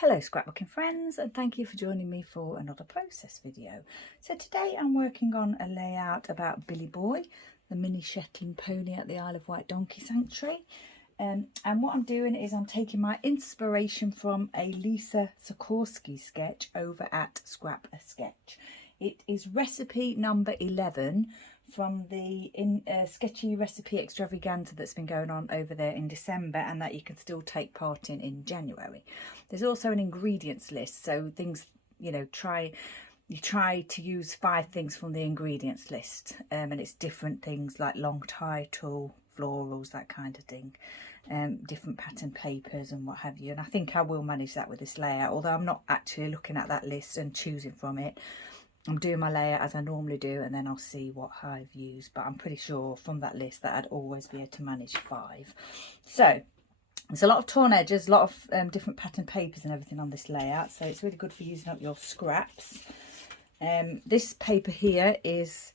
Hello scrapbooking friends, and thank you for joining me for another process video. So today I'm working on a layout about Billy Boy, the mini Shetland pony at the Isle of Wight Donkey Sanctuary. And what I'm doing is I'm taking my inspiration from a Lisa Sikorsky sketch over at Scrap a Sketch. It is recipe number 11 from the sketchy recipe extravaganza that's been going on over there in December, and that you can still take part in January. There's also an ingredients list, so things, you know, you try to use 5 things from the ingredients list, and it's different things like long title, florals, that kind of thing, different pattern papers and what have you. And I think I will manage that with this layout, although I'm not actually looking at that list and choosing from it. I'm doing my layout as I normally do, and then I'll see what I've used, but I'm pretty sure from that list that I'd always be able to manage 5. So there's a lot of torn edges, a lot of different pattern papers and everything on this layout, so it's really good for using up your scraps. This paper here is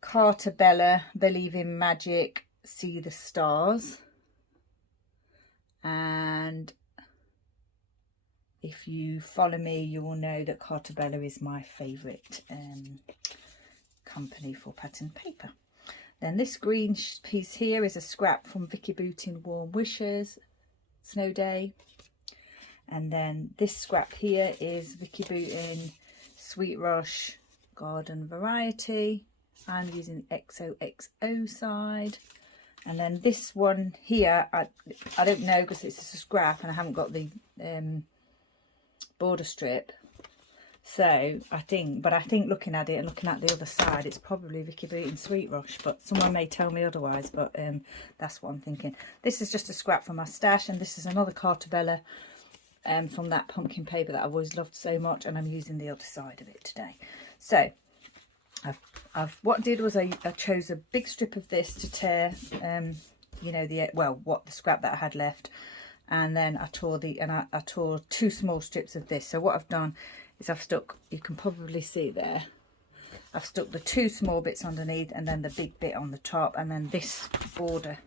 Carta, Believe in Magic, See the Stars, and if you follow me, you will know that Carta is my favourite company for pattern paper. Then this green piece here is a scrap from Vicki Boutin, Warm Wishes, Snow Day. And then this scrap here is Vicki Boutin, Sweet Rush, Garden Variety. I'm using the XOXO side. And then this one here, I don't know because it's just a scrap and I haven't got the border strip, so I think looking at it and looking at the other side, it's probably Vicki Boutin Sweet Rush, but someone may tell me otherwise, but that's what I'm thinking. This is just a scrap from my stash, and this is another Carta from that pumpkin paper that I've always loved so much, and I'm using the other side of it today. So what I did was I chose a big strip of this to tear you know, the scrap that I had left. And then I tore I tore 2 small strips of this. So what I've done is I've stuck, you can probably see there, I've stuck the 2 small bits underneath and then the big bit on the top, and then this border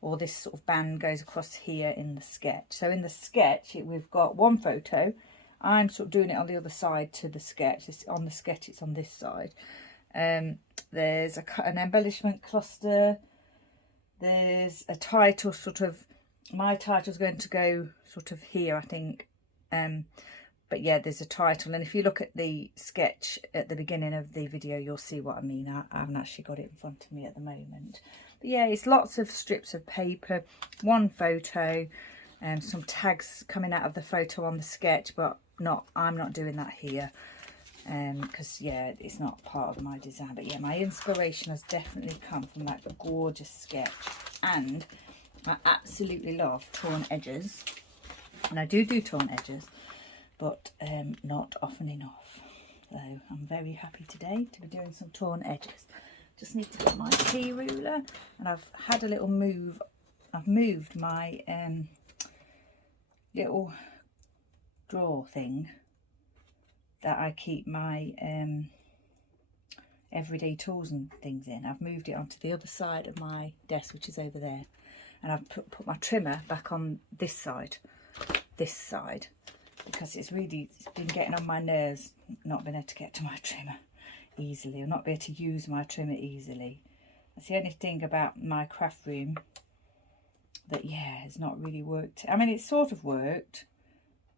or this sort of band goes across here in the sketch. So in the sketch we've got 1 photo. I'm sort of doing it on the other side to the sketch. On the sketch it's on this side. There's an embellishment cluster. There's a title, sort of, my title's going to go sort of here, I think, but yeah, there's a title, and if you look at the sketch at the beginning of the video, you'll see what I mean. I haven't actually got it in front of me at the moment, but yeah, it's lots of strips of paper, 1 photo, and some tags coming out of the photo on the sketch, but I'm not doing that here because yeah, it's not part of my design. But yeah, my inspiration has definitely come from that gorgeous sketch, and I absolutely love torn edges, and I do torn edges, but not often enough. So I'm very happy today to be doing some torn edges. Just need to get my key ruler, and I've had a little move. I've moved my little drawer thing that I keep my everyday tools and things in. I've moved it onto the other side of my desk, which is over there. And I've put my trimmer back on this side, because it's been getting on my nerves not being able to get to my trimmer easily, or not be able to use my trimmer easily. That's the only thing about my craft room that, yeah, has not really worked. I mean, it sort of worked,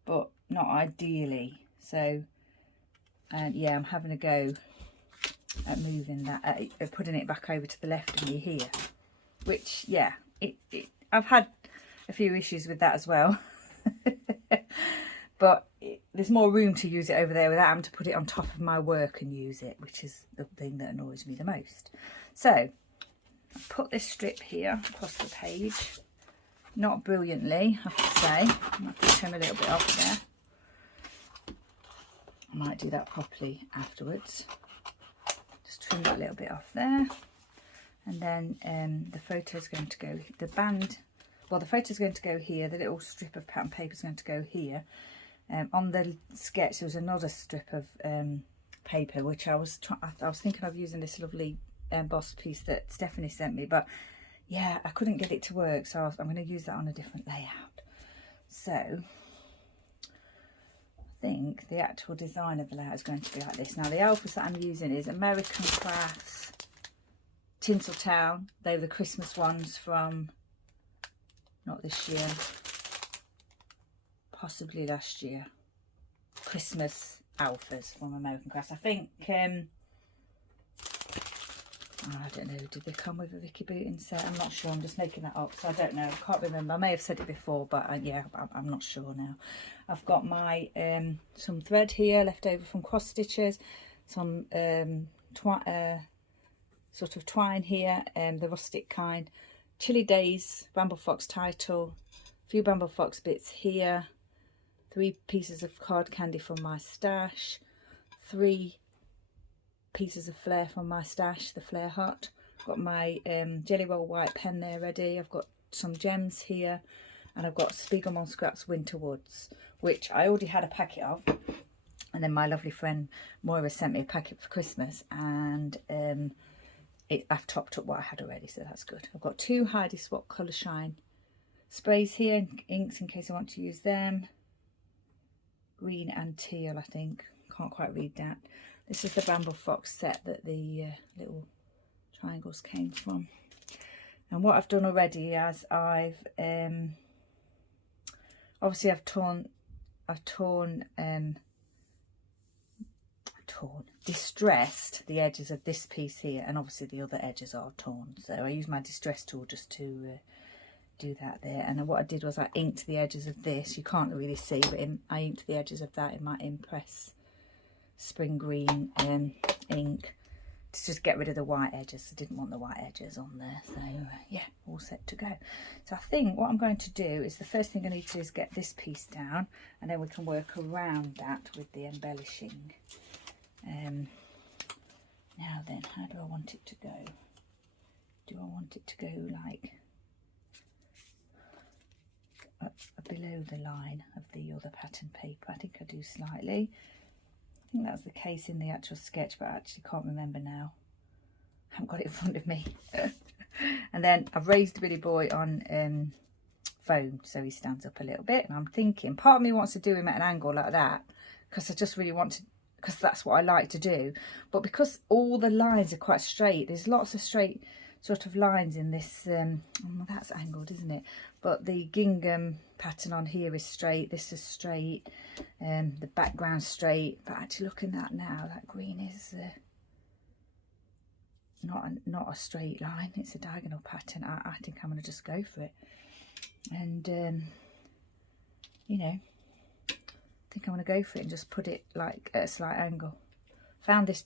but not ideally. So, yeah, I'm having a go at moving that, putting it back over to the left of me here, which, yeah, I've had a few issues with that as well. But there's more room to use it over there without having to put it on top of my work and use it, which is the thing that annoys me the most. So I put this strip here across the page, not brilliantly, I have to say. I might have to trim a little bit off there. I might do that properly afterwards. Just trim that little bit off there. And then the photo is going to go, the photo is going to go here. The little strip of pattern paper is going to go here. On the sketch, there was another strip of paper, which I was thinking of using this lovely embossed piece that Stephanie sent me, but yeah, I couldn't get it to work, so I'm going to use that on a different layout. So think the actual design of the layout is going to be like this. Now the alphas that I'm using is American Crafts Tinsel Town. They were the Christmas ones from, not this year, possibly last year. Christmas alphas from American Crafts. I think, I don't know, did they come with a Vicki Boutin set? I'm not sure, I'm just making that up, so I don't know, I can't remember. I may have said it before, but yeah, I'm not sure now. I've got my, some thread here left over from cross stitches, some sort of twine here, the rustic kind, Chilly Days, Bramble Fox title, a few Bramble Fox bits here, 3 pieces of card candy from my stash, 3 pieces of Flair from my stash, the Flair Hut. Got my Jelly Roll white pen there ready. I've got some gems here, and I've got Spiegelman Scraps Winter Woods, which I already had a packet of, and then my lovely friend Moira sent me a packet for Christmas, and I've topped up what I had already, so that's good. I've got 2 Heidi Swap Colour Shine sprays here, inks in case I want to use them. Green and teal, I think. Can't quite read that. This is the Bramble Fox set that the little triangles came from. And what I've done already is obviously I've distressed the edges of this piece here, and obviously the other edges are torn. So I use my distress tool just to do that there. And then what I did was I inked the edges of this. You can't really see, but I inked the edges of that in my Impress Spring Green ink to just get rid of the white edges. I didn't want the white edges on there. So yeah, all set to go. So I think what I'm going to do is, the first thing I need to do is get this piece down, and then we can work around that with the embellishing. Now then, how do I want it to go? Do I want it to go like below the line of the other pattern paper? I think I do slightly. I think that's the case in the actual sketch, but I actually can't remember now. I haven't got it in front of me. And then I've raised the Billy Boy on foam, so he stands up a little bit. And I'm thinking, part of me wants to do him at an angle like that, because I just really want to, because that's what I like to do. But because all the lines are quite straight, there's lots of straight sort of lines in this, oh, that's angled, isn't it? But the gingham pattern on here is straight, this is straight, the background straight. But actually looking at that now, that green is not a straight line, it's a diagonal pattern. I think I'm going to just go for it, and you know, I think I'm going to go for it and just put it like at a slight angle. Found this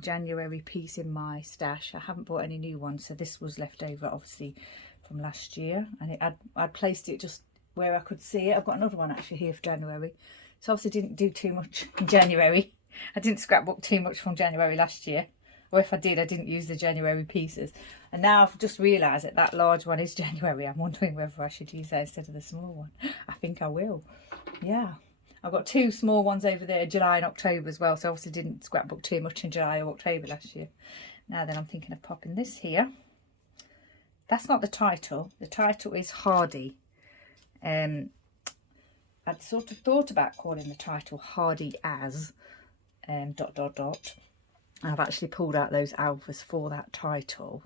January piece in my stash. I haven't bought any new ones, so this was left over obviously from last year, and I'd placed it just where I could see it. I've got another one actually here for January, so obviously didn't do too much in January. I didn't scrapbook too much from January last year, or if I did, I didn't use the January pieces. And now I've just realised that that large one is January. I'm wondering whether I should use that instead of the small one. I think I will. Yeah. I've got 2 small ones over there, July and October as well, so obviously didn't scrapbook too much in July or October last year. Now then, I'm thinking of popping this here. That's not the title. The title is Hardy. I'd sort of thought about calling the title Hardy as ... I've actually pulled out those alphas for that title,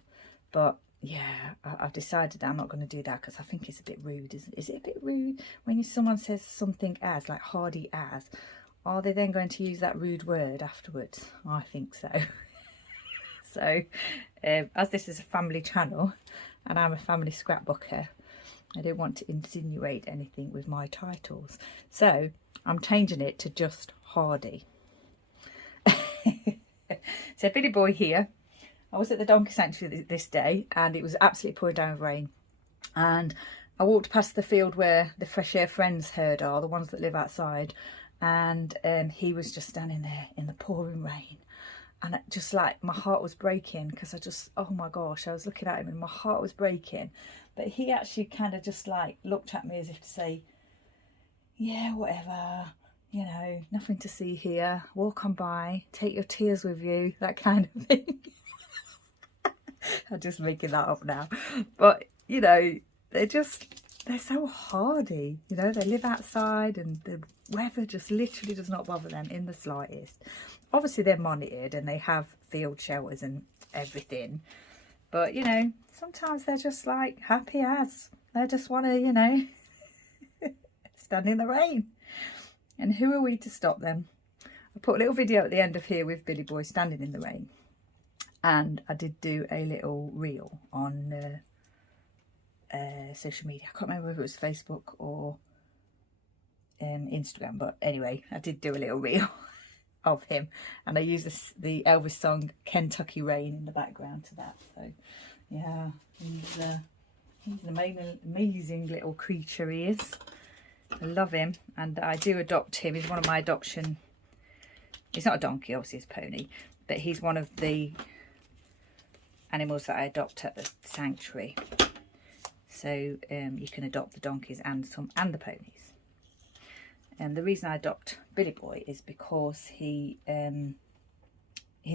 but yeah, I've decided that I'm not going to do that, because I think it's a bit rude, isn't it? Is it a bit rude when someone says something as, like Hardy as? Are they then going to use that rude word afterwards? I think so. So, as this is a family channel and I'm a family scrapbooker, I don't want to insinuate anything with my titles. So, I'm changing it to just Hardy. So, Billy Boy here. I was at the donkey sanctuary this day, and it was absolutely pouring down with rain. And I walked past the field where the Fresh Air Friends herd are, the ones that live outside. And he was just standing there in the pouring rain. And just like my heart was breaking, because I just, oh my gosh, I was looking at him and my heart was breaking. But he actually kind of just like looked at me as if to say, yeah, whatever. You know, nothing to see here. Walk on by, take your tears with you, that kind of thing. I'm just making that up now. But, you know, they're just, they're so hardy, you know, they live outside and the weather just literally does not bother them in the slightest. Obviously they're monitored and they have field shelters and everything, but you know, sometimes they're just like happy as, they just want to, you know, stand in the rain. And who are we to stop them? I put a little video at the end of here with Billy Boy standing in the rain, and I did do a little reel on social media. I can't remember if it was Facebook or Instagram, but anyway, I did do a little reel of him, and I used the Elvis song Kentucky Rain in the background to that. So yeah, he's an amazing little creature, he is. I love him, and I do adopt him. He's one of my adoption. He's not a donkey, obviously he's a pony, but he's one of the animals that I adopt at the sanctuary. So you can adopt the donkeys and the ponies. And the reason I adopt Billy Boy is because his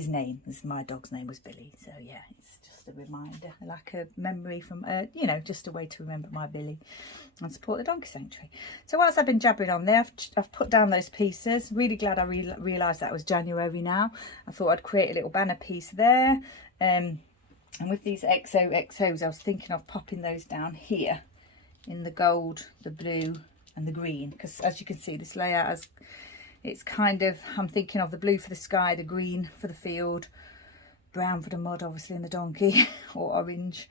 name, my dog's name was Billy. So yeah, it's just a reminder, like a memory from, you know, just a way to remember my Billy and support the donkey sanctuary. So whilst I've been jabbering on there, I've put down those pieces. Really glad I realised that was January now. I thought I'd create a little banner piece there. And with these XOXOs, I was thinking of popping those down here in the gold, the blue and the green, because as you can see, this layout it's kind of, I'm thinking of the blue for the sky, the green for the field, brown for the mud obviously, and the donkey, or orange,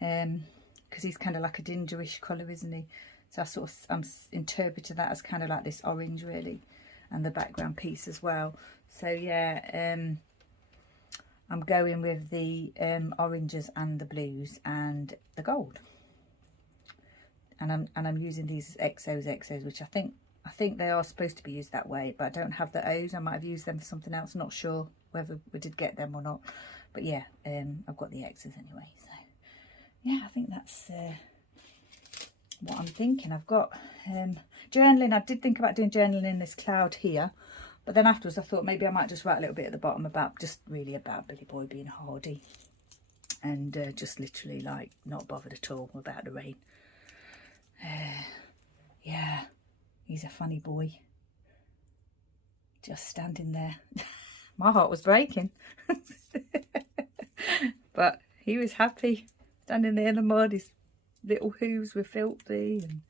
because he's kind of like a gingerish colour, isn't he? So I'm interpreting that as kind of like this orange really, and the background piece as well. So yeah, I'm going with the oranges and the blues and the gold, and I'm using these XOXOs, which I think they are supposed to be used that way, but I don't have the O's. I might have used them for something else. Not sure whether we did get them or not, but yeah, I've got the X's anyway. So yeah, I think that's what I'm thinking. I've got journaling. I did think about doing journaling in this cloud here, but then afterwards I thought maybe I might just write a little bit at the bottom about, just really about Billy Boy being hardy and just literally like not bothered at all about the rain. Yeah, he's a funny boy, just standing there. My heart was breaking. But he was happy standing there in the mud. His little hooves were filthy, and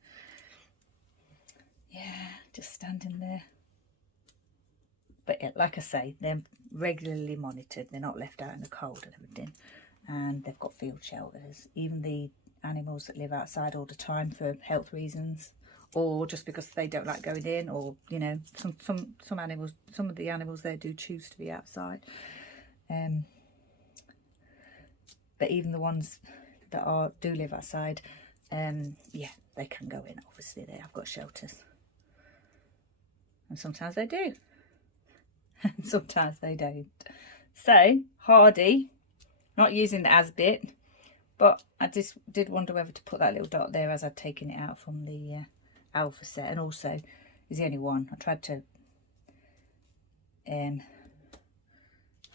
yeah, just standing there. But yeah, like I say, they're regularly monitored. They're not left out in the cold and everything, and they've got field shelters. Even the animals that live outside all the time for health reasons, or just because they don't like going in, or you know, some animals, some of the animals there do choose to be outside. But even the ones that do live outside, yeah, they can go in. Obviously, they have got shelters, and sometimes they do, and sometimes they don't. So hardy, not using the as bit, but I just did wonder whether to put that little dot there as I'd taken it out from the alpha set, and also is the only one. I tried to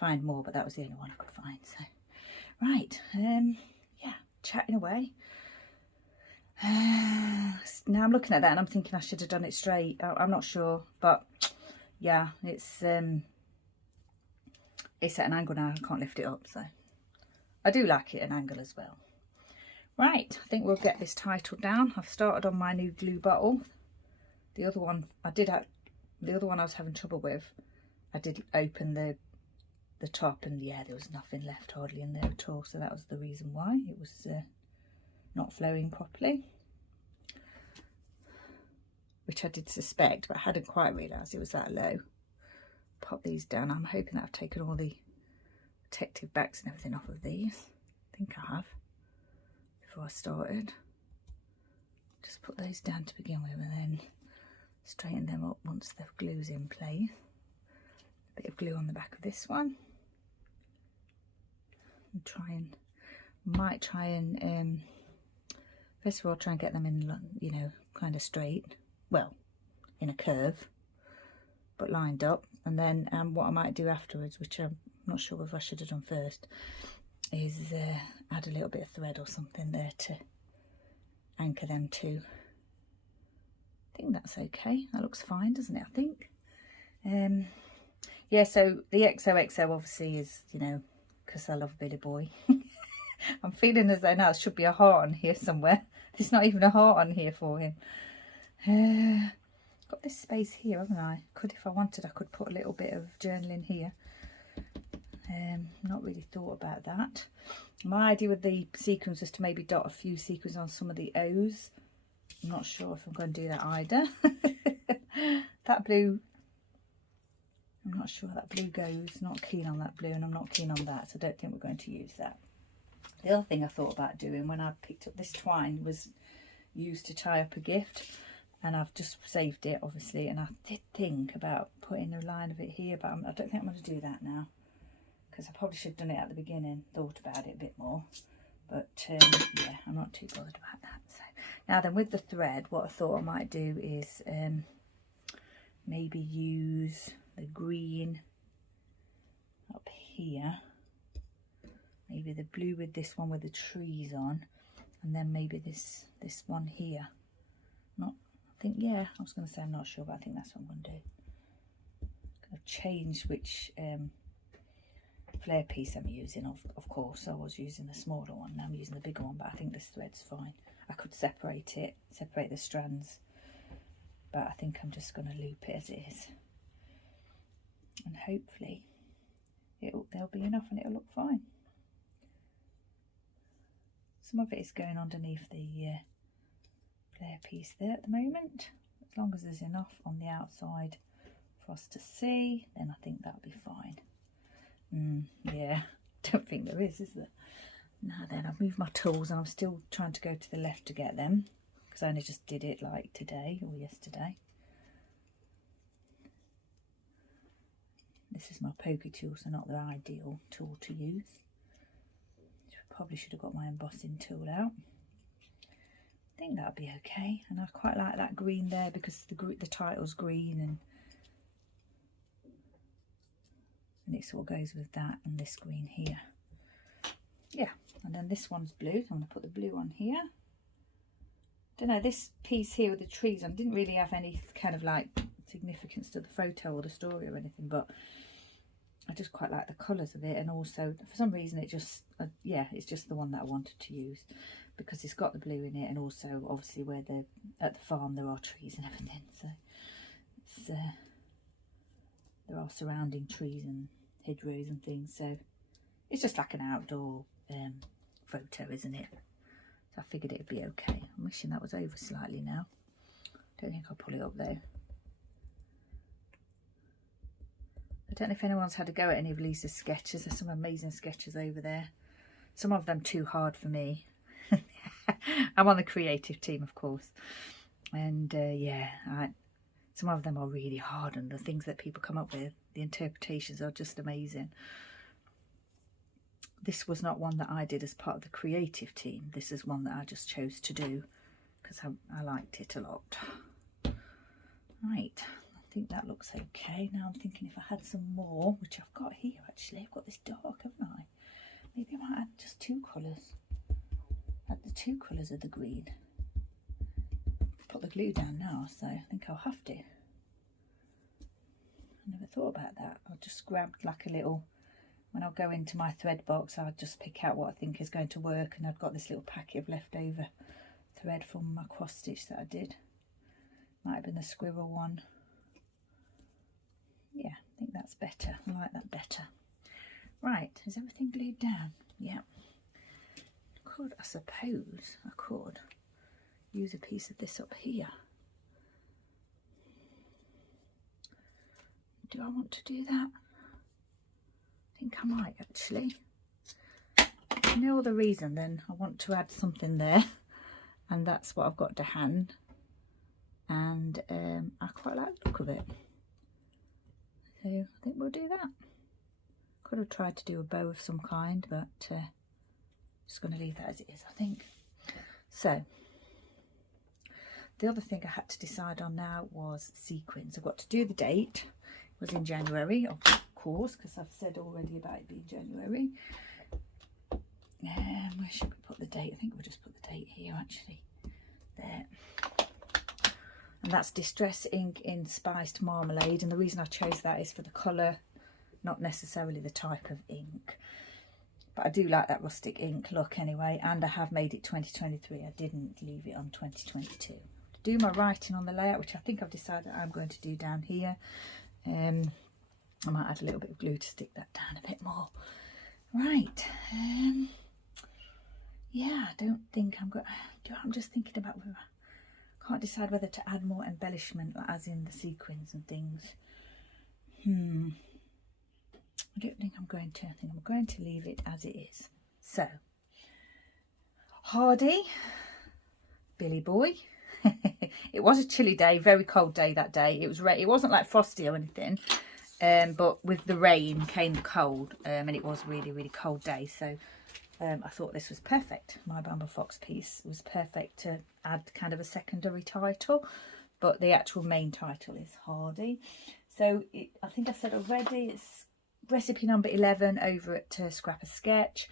find more, but that was the only one I could find. So right, yeah, chatting away. Now I'm looking at that and I'm thinking I should have done it straight. I'm not sure, but yeah, it's at an angle now. I can't lift it up, so I do like it at an angle as well. Right, I think we'll get this title down. I've started on my new glue bottle. The other one the other one I was having trouble with, I did open the top, and yeah, there was nothing left hardly in there at all, so that was the reason why it was not flowing properly, which I did suspect, but I hadn't quite realised it was that low. Pop these down. I'm hoping that I've taken all the protective backs and everything off of these. I think I have before I started. Just put those down to begin with, and then straighten them up once the glue's in place. A bit of glue on the back of this one, and might try and first of all try and get them in, you know, kind of straight, well, in a curve, but lined up. And then what I might do afterwards, which I'm not sure if I should have done first, is add a little bit of thread or something there to anchor them to. I think that's okay. That looks fine, doesn't it? I think. Yeah, so the XOXO obviously is, you know, because I love Billy Boy. I'm feeling as though now there should be a heart on here somewhere. There's not even a heart on here for him. Got this space here, haven't I? Could, if I wanted, I could put a little bit of journaling here. Not really thought about that. My idea with the sequins was to maybe dot a few sequins on some of the O's. I'm not sure if I'm going to do that either. That blue, I'm not sure that blue goes. Not keen on that blue, and I'm not keen on that, so I don't think we're going to use that. The other thing I thought about doing when I picked up this twine was used to tie up a gift, and I've just saved it obviously, and I did think about putting a line of it here, but I don't think I'm going to do that now, because I probably should have done it at the beginning, thought about it a bit more, but yeah, I'm not too bothered about that. So now then, with the thread, what I thought I might do is maybe use the green up here, maybe the blue with this one with the trees on, and then maybe this one here. I think, yeah, I was going to say I'm not sure, but I think that's what I'm going to do. I've changed which flare piece I'm using. Of course, I was using the smaller one, now I'm using the bigger one, but I think this thread's fine. I could separate the strands, but I think I'm just going to loop it as it is, and hopefully there'll be enough and it'll look fine. Some of it is going underneath the flare piece there at the moment. As long as there's enough on the outside for us to see, then I think that'll be fine. Yeah, don't think there is there? Now then, I've moved my tools and I'm still trying to go to the left to get them, because I only just did it like today or yesterday. This is my pokey tool, so not the ideal tool to use. Probably should have got my embossing tool out. I think that'll be okay, and I quite like that green there because the title's green, and it sort of goes with that and this green here. Yeah, and then this one's blue, so I'm going to put the blue on here. Don't know, this piece here with the trees on didn't really have any kind of like significance to the photo or the story or anything, but I just quite like the colours of it, and also for some reason it just yeah, it's just the one that I wanted to use because it's got the blue in it, and also obviously where at the farm there are trees and everything, so it's there are surrounding trees and hedgerows and things, so it's just like an outdoor photo, isn't it? So I figured it'd be okay. I'm wishing that was over slightly now. Don't think I'll pull it up though. I don't know if anyone's had a go at any of Lisa's sketches. There's some amazing sketches over there. Some of them too hard for me. I'm on the creative team, of course. And yeah, some of them are really hard, and the things that people come up with, the interpretations are just amazing. This was not one that I did as part of the creative team. This is one that I just chose to do because I liked it a lot. Right. I think that looks okay. Now I'm thinking if I had some more, which I've got here actually, I've got this dark, haven't I? Maybe I might add just two colours. Add the two colours of the green. Put the glue down now, so I think I'll have to. I never thought about that. I'll just grab like a little, when I'll go into my thread box, I'll just pick out what I think is going to work, and I've got this little packet of leftover thread from my cross stitch that I did. Might have been the squirrel one. Yeah, I think that's better. I like that better. Right, is everything glued down? Yeah. I suppose I could use a piece of this up here. Do I want to do that? I think I might actually. If no other reason, then I want to add something there, and that's what I've got to hand, and I quite like the look of it. So I think we'll do that. Could have tried to do a bow of some kind, but just going to leave that as it is, I think. So the other thing I had to decide on now was sequins. I've got to do the date. It was in January, of course, because I've said already about it being January. Where should we put the date? I think we'll just put the date here actually. There. And that's Distress ink in Spiced Marmalade, and the reason I chose that is for the colour, not necessarily the type of ink. But I do like that rustic ink look anyway, and I have made it 2023. I didn't leave it on 2022. To do my writing on the layout, which I think I've decided I'm going to do down here. I might add a little bit of glue to stick that down a bit more. Right. Yeah, I don't think I'm going to... I'm just thinking about whether... I can't decide whether to add more embellishment, as in the sequins and things. I don't think I'm going to. I think I'm going to leave it as it is. So, Hardy, Billy Boy. It was a chilly day, very cold day that day. It was it wasn't like frosty or anything, but with the rain came the cold, and it was really, really cold day. So I thought this was perfect. My Bramble Fox piece was perfect to add kind of a secondary title, but the actual main title is Hardy. So I think I said already, it's recipe number 11 over at Scrap a Sketch.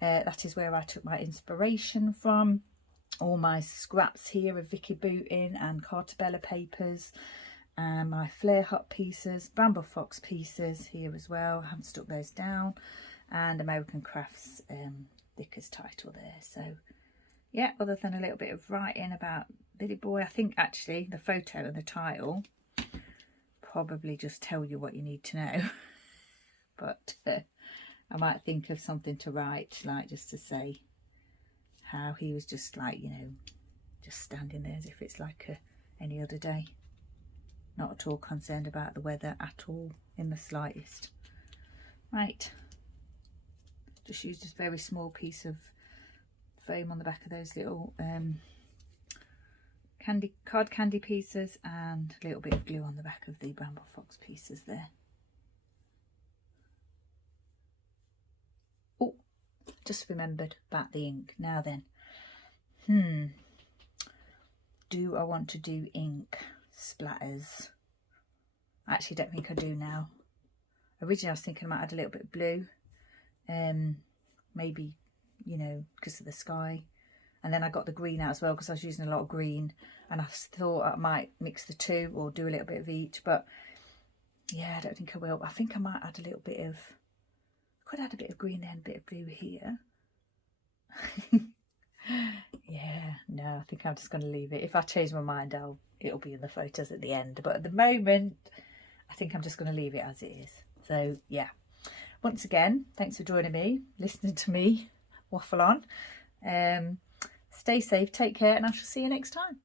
That is where I took my inspiration from. All my scraps here of Vicki Boutin and Carta papers, and my Flair Hut pieces, Bramble Fox pieces here as well. I haven't stuck those down, and American Crafts Vickers title there. So yeah, other than a little bit of writing about Billy Boy, I think actually the photo and the title probably just tell you what you need to know. But I might think of something to write, like just to say how he was just like, you know, just standing there as if it's like any other day. Not at all concerned about the weather at all, in the slightest. Right. Just used a very small piece of foam on the back of those little card candy pieces, and a little bit of glue on the back of the Bramble Fox pieces there. Oh, just remembered about the ink. Now then, do I want to do ink splatters? I actually don't think I do now. Originally I was thinking I might add a little bit of blue, maybe, you know, because of the sky, and then I got the green out as well because I was using a lot of green, and I thought I might mix the two or do a little bit of each, but yeah, I don't think I will. I think I might add a little bit of, could add a bit of green there and a bit of blue here. Yeah, no, I think I'm just going to leave it. If I change my mind, it'll be in the photos at the end, but at the moment I think I'm just going to leave it as it is. So yeah, once again, thanks for joining me, listening to me waffle on. Stay safe, take care, and I shall see you next time.